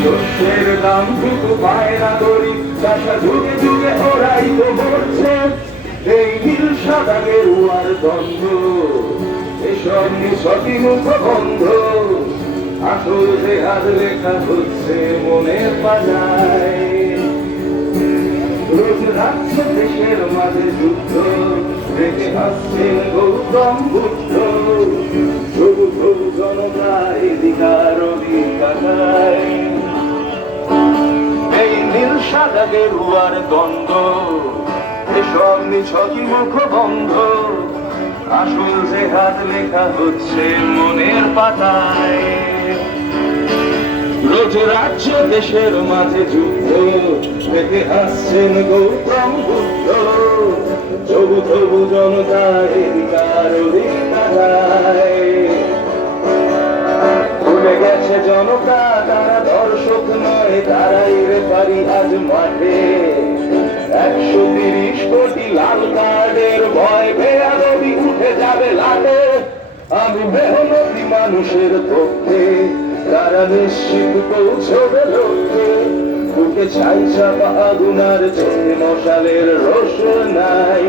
শস্যের দাম টুকু পায় না গরিব চাষা, যুগে যুগে ওরাই তো মরছে। এই নীল সাদা গেরুয়ার দ্বন্দ্ব, এসব নিছকই মুখ বন্ধ। আসল যে হাত লেখা হচ্ছে মনের পাতায়। রোজ রাখছে দেশের মাঝে যুদ্ধ, রেখে আসছেন গৌতম বুদ্ধ। তবু তবু জনতা এদিকার অধিকার। এই নীল সাদা গেরুয়ার দ্বন্দ্ব, এসব নিছকই মুখ বন্ধ। আসল যে হাত লেখা হচ্ছে মনের পাতায়। রোজ রাজ্য দেশের মাঝে যুদ্ধ, রেখে আসছেন গৌতম বুদ্ধ। তবু তবু জনতা এদিকার অধিকার। ভুলে গেছে জনতা তারা দর্শক নয়, তারাই রেফারি আজ মাঠে। 130 কোটি লাল কার্ডের ভয় বেয়াদবি উঠে যাবে লাটে। আমি মেহনতি মানুষের পক্ষে, তারা নিশ্চিত পৌঁছবে লক্ষ্যে। বুকে ছাই চাপা আগুনার চোখে মশালের রোশনাই।